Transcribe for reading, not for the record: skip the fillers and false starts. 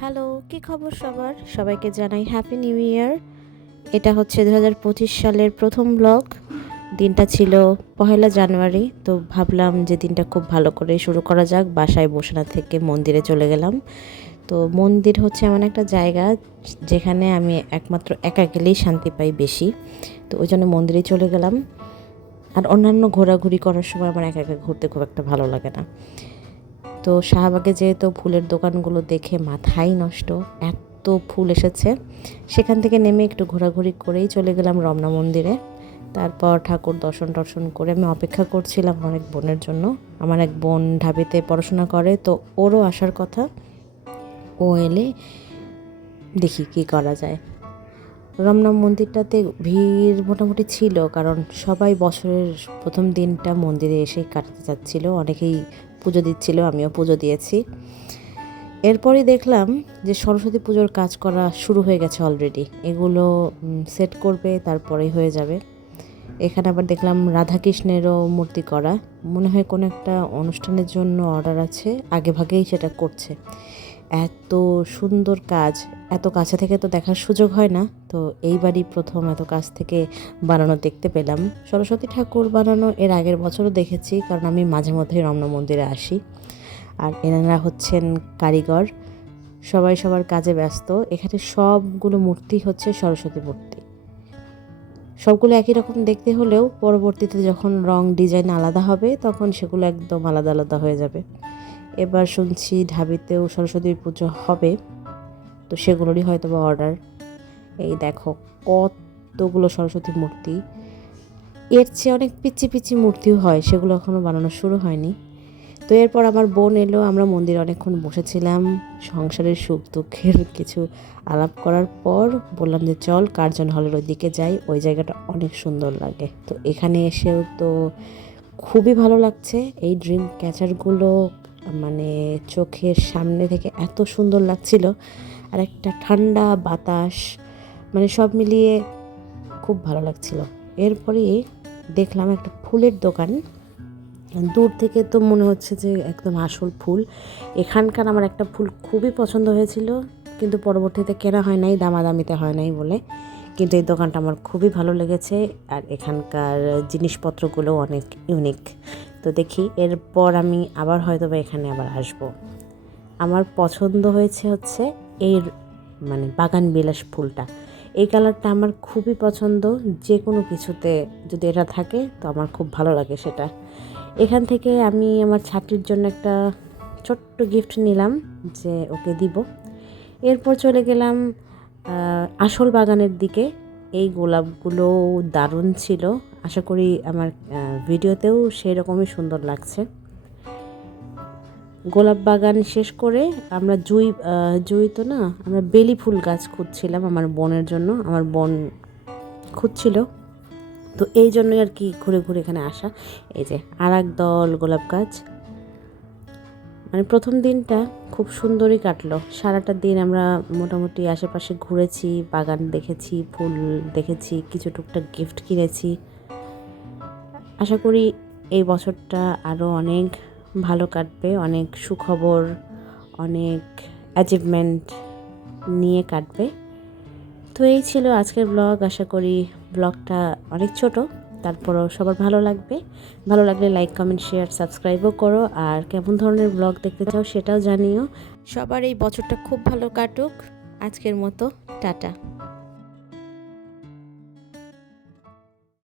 Hello, কি খবর সবার? সবাইকে জানাই হ্যাপি নিউ ইয়ার। এটা হচ্ছে 2025 সালের প্রথম ব্লগ। দিনটা ছিল 1 জানুয়ারি। তো ভাবলাম যে দিনটা খুব ভালো করে শুরু করা যাক, বাসায় বসে না থেকে মন্দিরে চলে গেলাম। তো মন্দির হচ্ছে এমন একটা জায়গা যেখানে আমি একমাত্র একা গেলেই শান্তি পাই বেশি। তো ওই জন্য মন্দিরে চলে গেলাম। আর অন্যান্য ঘোরাঘুরি করার সময় আমার একা একা ঘুরতে খুব একটা ভালো লাগে না। তো শাহবাগে যেহেতু ফুলের দোকানগুলো দেখে মাথাই নষ্ট, এত ফুল এসেছে। সেখান থেকে নেমে একটু ঘোরাঘুরি করেই চলে গেলাম রমনা মন্দিরে। তারপর ঠাকুর দর্শন করে আমি অপেক্ষা করছিলাম আমার এক বোনের জন্য। আমার এক বোন ঢাবিতে পড়াশোনা করে, তো ওরও আসার কথা। ও এলে দেখি কি করা যায়। রমনা মন্দিরটাতে ভিড় মোটামুটি ছিল, কারণ সবাই বছরের প্রথম দিনটা মন্দিরে এসেই কাটাতে চাচ্ছিল। অনেকেই পুজো দিচ্ছিল, আমিও পুজো দিয়েছি। এরপরই দেখলাম যে সরস্বতী পুজোর কাজ করা শুরু হয়ে গেছে অলরেডি। এগুলো সেট করবে, তারপরেই হয়ে যাবে। এখানে আবার দেখলাম রাধাকৃষ্ণেরও মূর্তি করা। মনে হয় কোনো একটা অনুষ্ঠানের জন্য অর্ডার আছে, আগে ভাগেই সেটা করছে। এত সুন্দর কাজ, এত কাছে থেকে তো দেখার সুযোগ হয় না। তো এইবারই প্রথম এত কাছ থেকে বানানো দেখতে পেলাম। সরস্বতী ঠাকুর বানানো এর আগের বছরও দেখেছি, কারণ আমি মাঝে মধ্যেই রমনা মন্দিরে আসি। আর এনারা হচ্ছেন কারিগর, সবাই সবার কাজে ব্যস্ত। এখানে সবগুলো মূর্তি হচ্ছে সরস্বতী মূর্তি। সবগুলো একই রকম দেখতে হলেও পরবর্তীতে যখন রং ডিজাইন আলাদা হবে তখন সেগুলো একদম আলাদা আলাদা হয়ে যাবে। এবার শুনছি ঢাবিতেও সরস্বতীর পুজো হবে, তো সেগুলোরই হয়তো বা অর্ডার। এই দেখো কতগুলো সরস্বতী মূর্তি। এর চেয়ে অনেক পিচি পিচি মূর্তিও হয়, সেগুলো এখনও বানানো শুরু হয়নি। তো এরপর আমার বোন এলো, আমরা মন্দিরে অনেকক্ষণ বসেছিলাম। সংসারের সুখ দুঃখের কিছু আলাপ করার পর বললাম যে চল কার্জন হলের ওই দিকে যাই, ওই জায়গাটা অনেক সুন্দর লাগে। তো এখানে এসেও তো খুবই ভালো লাগছে। এই ড্রিম ক্যাচারগুলো মানে চোখের সামনে থেকে এত সুন্দর লাগছিল, আর একটা ঠান্ডা বাতাস, মানে সব মিলিয়ে খুব ভালো লাগছিল। এরপরে দেখলাম একটা ফুলের দোকান। দূর থেকে তো মনে হচ্ছে যে একদম আসল ফুল। এখানকার আমার একটা ফুল খুবই পছন্দ হয়েছিল, কিন্তু পরবর্তীতে কেনা হয় নাই, দামাদামিতে হয় নাই বলে। কিন্তু এই দোকানটা আমার খুবই ভালো লেগেছে, আর এখানকার জিনিসপত্রগুলো অনেক ইউনিক। তো দেখি এরপর আমি আবার হয়তো বা এখানে আবার আসব। আমার পছন্দ হয়েছে হচ্ছে এই মানে বাগান বিলাস ফুলটা। এই কালারটা আমার খুবই পছন্দ। যে কোনো কিছুতে যদি এটা থাকে তো আমার খুব ভালো লাগে সেটা। এখান থেকে আমি আমার ছাত্রীর জন্য একটা ছোট্ট গিফট নিলাম যে ওকে দিব। এরপর চলে গেলাম আসল বাগানের দিকে। এই গোলাপগুলো দারুণ ছিল, আশা করি আমার ভিডিওতেও সেই রকমই সুন্দর লাগছে। গোলাপ বাগান শেষ করে আমরা জুই তো না, আমরা বেলি ফুল গাছ খুঁজছিলাম আমার বোনের জন্য। আমার বোন খুঁজছিল, তো এই জন্যই আর কি ঘুরে ঘুরে এখানে আসা। এই যে আর এক দল গোলাপ গাছ। মানে প্রথম দিনটা খুব সুন্দরই কাটলো। সারাটা দিন আমরা মোটামুটি আশেপাশে ঘুরেছি, বাগান দেখেছি, ফুল দেখেছি, কিছু টুকটাক গিফট কিনেছি। আশা করি এই বছরটা আরও অনেক ভালো কাটবে, অনেক সুখবর, অনেক অ্যাচিভমেন্ট নিয়ে কাটবে। তো এই ছিল আজকের ব্লগ। আশা করি ব্লগটা অনেক ছোট, তারপরও সবার ভালো লাগবে। ভালো লাগলে লাইক কমেন্ট শেয়ার সাবস্ক্রাইবও করো, আর কেমন ধরনের ব্লগ দেখতে চাও সেটাও জানিও। সবার এই বছরটা খুব ভালো কাটুক। আজকের মতো টাটা।